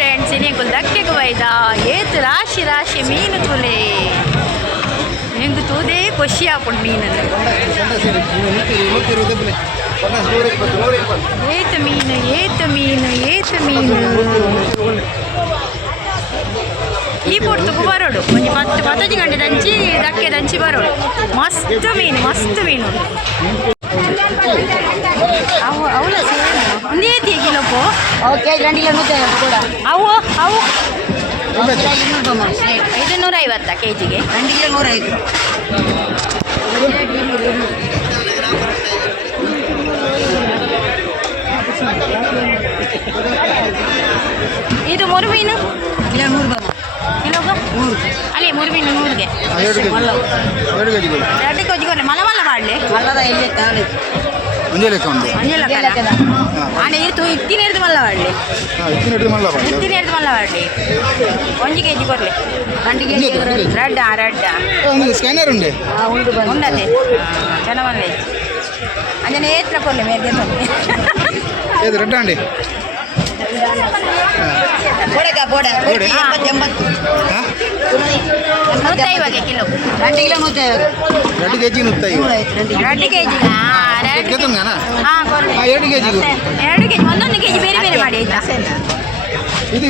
Friends, ಇನ್ನೇಕು ದಕ್ಕೆಗೆ ಒಯ್ದ ಏತು ರಾಶಿ ರಾಶಿ ಮೀನು ತುಲೆ ನಿಂಗೆ ತೂದೇ ಖುಷಿ ಹಾಕೊಂಡು ಮೀನನ್ನು ಏತು ಮೀನು ಏತು ಮೀನು ಏತು ಮೀನು ಈ ಪುಡ್ತುಕು ಬರೋಡು ಒಂದು 10-15 ಗಂಟೆ ದಂಚಿ ದಕ್ಕೆ ದಂಚಿ ಬರೋಡು. ಮಸ್ತ್ ಮೀನು ಅವು ಅವಳ ಒಂದು ಏತಿ ಕಿಲೋಪು ಓಕೆ 2 ಕಿಲೋ 150 ಕೂಡ ಅವು 550 ಕೆ ಜಿಗೆ 2 ಕಿಲೋ 105. ಇದು ಮೂರು ಮೀನು ಕಿಲೋಗ 3 ಅಲ್ಲಿ 3 ಮೀನು 100ಗೆ 2 ಕೆಜಿ ಕೊಡಲಿ ಮಲ್ಲ ಮಾಡಲಿ ಆನೆ ಇರ್ತು ಇತ್ತಿನೇರ್ದು ಮಲ್ಲ ಮಾಡಲಿ 1 ಕೆಜಿ ಕೊಡಲಿ 2 ಕೆಜಿ రెడ్ స్కానర్ ఉండే ఉండదు ಚೆನ್ನಾಗಿ ಅಂಜನೆ ಏತ್ರ ಕೊಡಲಿ ಮೇರ್ಗೆ ఏది రెడ్ అండి ಬೋಡೆ 150 ಕಿಲೋ 2 ಕಿಲೋ 150 2 ಕೆಜಿ 150 2 ಕೆಜಿ ಹಾಂ 2 ಕೆಜಿ 2 ಕೆಜಿ 1 ಕೆಜಿ ಬೇರೆ ಬೇರೆ ಮಾಡಿ ಆಯ್ತಾ. ಇದು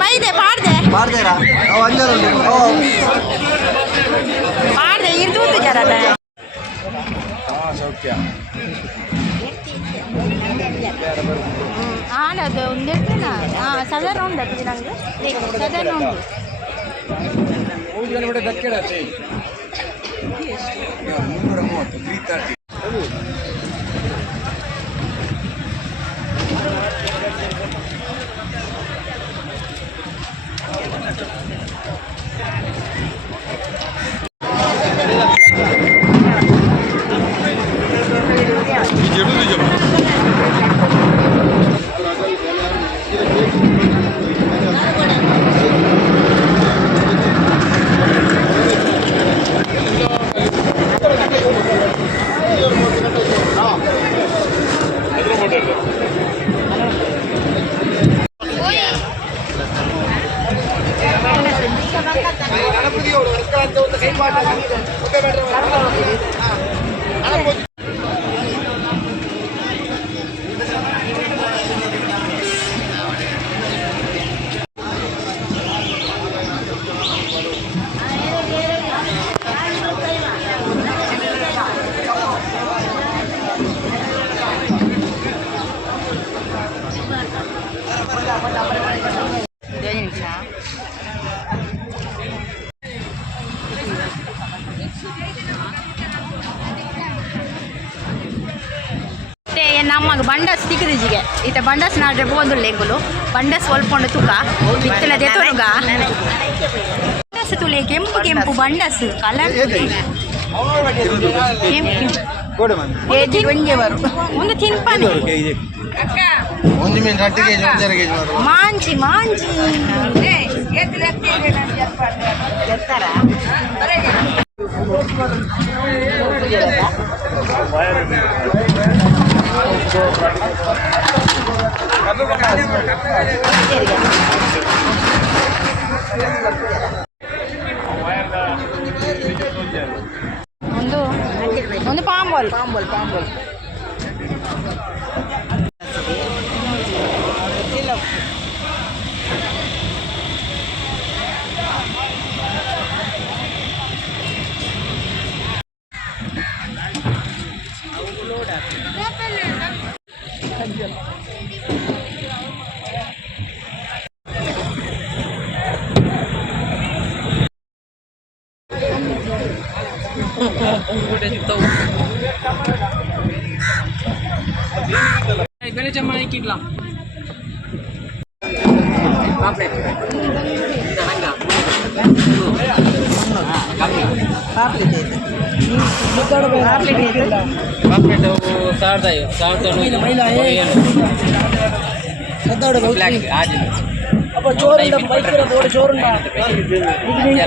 ಬೈದೆ ಪಾಡ್ದೆ ಇರ್ದು ಜರ ಅದು ಒಂದಿರ್ತೀನ ಸಾಧಾರಣ ಉಂಟು ಅದು ನಂಗೆ ಸಾಧಾರಣ ಉಂಟು. ನಮಗೆ ಬಂಡಸ್ ತಿಕ್ಕದಿಜಿಗೆ ಈತ ಬಂಡಸ್ ನಾಡ್ರೆ ಬೋಂದುಳ್ಳೆ ಎಂಗುಲು ಬಂಡಸ್ ಒಲ್ಪೊಂಡು ತುಕ ಬಿತ್ತಲದೆ ತೊರುಗ ಬಂಡಸ್ ತುಲೆ ಕೆಂಪು ಬಂಡಸ್ ಕಲರ್ ಕೆಜಿ ಒಂಜೆ ಬರು ಒಂದು ತಿನ್ಪಾನೆ ಮಾಂಜಿ ಒಂದು ಪಾಂಬೋಲ್ ಬೆಳೆ ಚಮ್ಮ ಇಕ್ಕಿಡ್ಲಾ ಪಾಪ್ಲೆಟ್ 1500 അപ്പോൾ ചോറുണ്ട് ബൈക്കിലെ പോടെ ചോറുണ്ടോ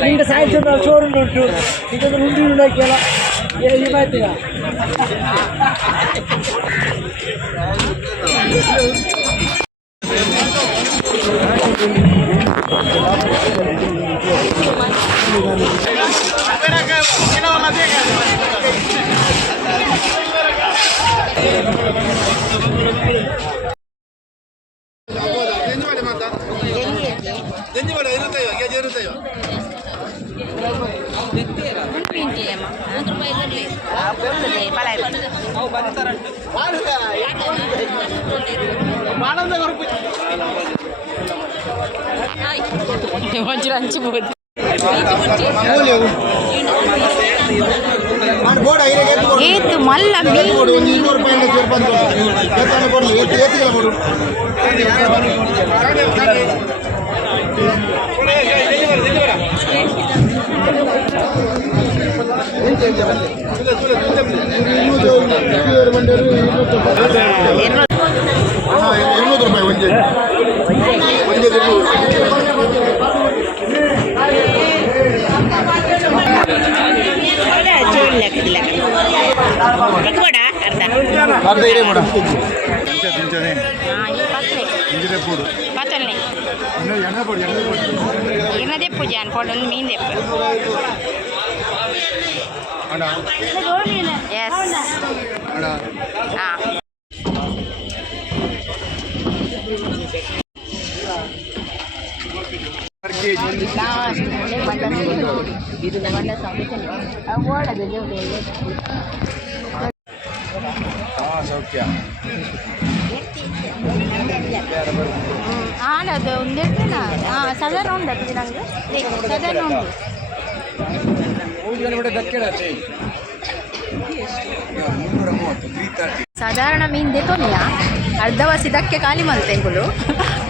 നിന്റെ സാധിച്ച ചോറുണ്ട് ഇതൊന്നും ഉണ്ടി ഉണ്ടാക്കിയാലോ ഈ മാറ്റുക ಏತು ಮಲ್ಲ తెప్పు జాన్ పొడలు మీన్ తెప్పు ಸೌಖ್ಯ ಅದು ಒಂದಿರ್ತೇನ ಸಾಧಾರಣ ಉಂಟು ನಂಗೆ ಸಾಧಾರಣ ಉಂಟು ಸಾಧಾರಣ ಮೀನು ದೆತೋನಿಯಾ ಅರ್ಧ ವಸಿದಕ್ಕೆ ಖಾಲಿ ಮಲ್ತೆಂಗುಲು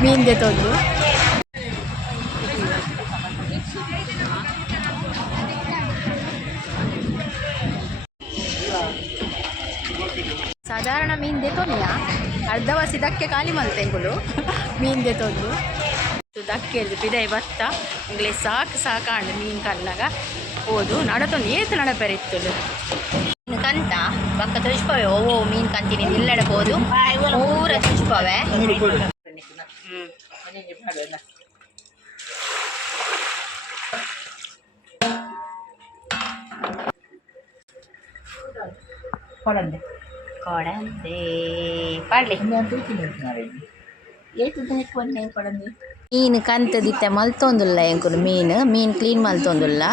ಮೀನು ದೆತೊಂದು ಸಾಧಾರಣ ಮೀನು ದೆತೋನಿಯಾ ಅರ್ಧ ವಸಿದಕ್ಕೆ ಖಾಲಿ ಮಲ್ತೆಂಗುಲು ಮೀನು ದೆತೊಂದು ದಕ್ಕೆ ಪಿದೈ ಬತ್ತ ಇಂಗ್ಲೇ ಸಾಕು ಸಾಕಾಂಡು ಮೀನು ಕಲ್ಲಾಗ ಹೋದು ನಡತೊಂದು ಏತು ನಡಪೆರಿತ್ತುಲು ಮೀನು ಕಂತ ಪಕ್ಕ ತುಚ್ಪವೆ ಓವೋ ಮೀನು ಕಂತೀನಿ ನಿಲ್ಲಡಬಹುದು ಪೂರ ತುಚ್ಪವೆ ಕೊಡಂದೆ ಕೊಡಂದೆ ಪಡ್ಲಿ ಮೀನು ಕಂತದಿತ್ತೆ ಮಲ್ತೊಂದುಲ್ಲ ಎಂಕುಲು ಮೀನು ಕ್ಲೀನ್ ಮಲ್ತೊಂದುಲ್ಲ